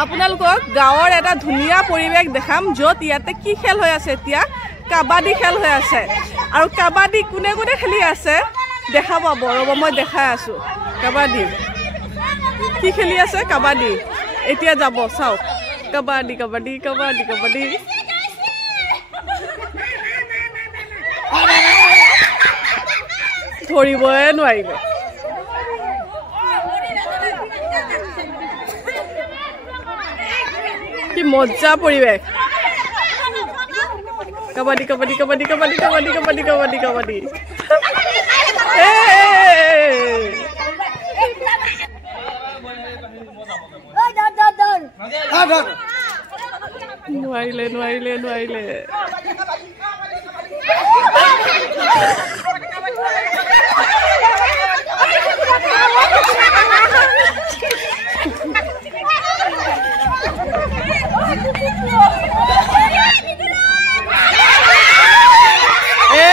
আপোনালোকক গাঁৱৰ এটা ধুনীয়া পৰিৱেশ দেখাম য'ত ইয়াতে কি খেল হৈ আছে এতিয়া কাবাডী খেল হৈ আছে আৰু কাবাডী কোনে কোনে খেলি আছে দেখা পাব ৰ'ব মই দেখাই আছোঁ কাবাডী কি খেলি আছে কাবাডী এতিয়া যাব চাওক কাবাডী কাবাডী কাবাডী কাবাডী ধৰিবই নোৱাৰিব কি মজা পৰিৱেশ কাবাডী কাবাডী কাবাডী কাবাডী কাবাডী কাবাডী কাবাডী কাবাডী নোৱাৰিলে নোৱাৰিলে নোৱাৰিলে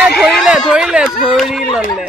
ধৰিলে ধৰিলে ধৰি ললে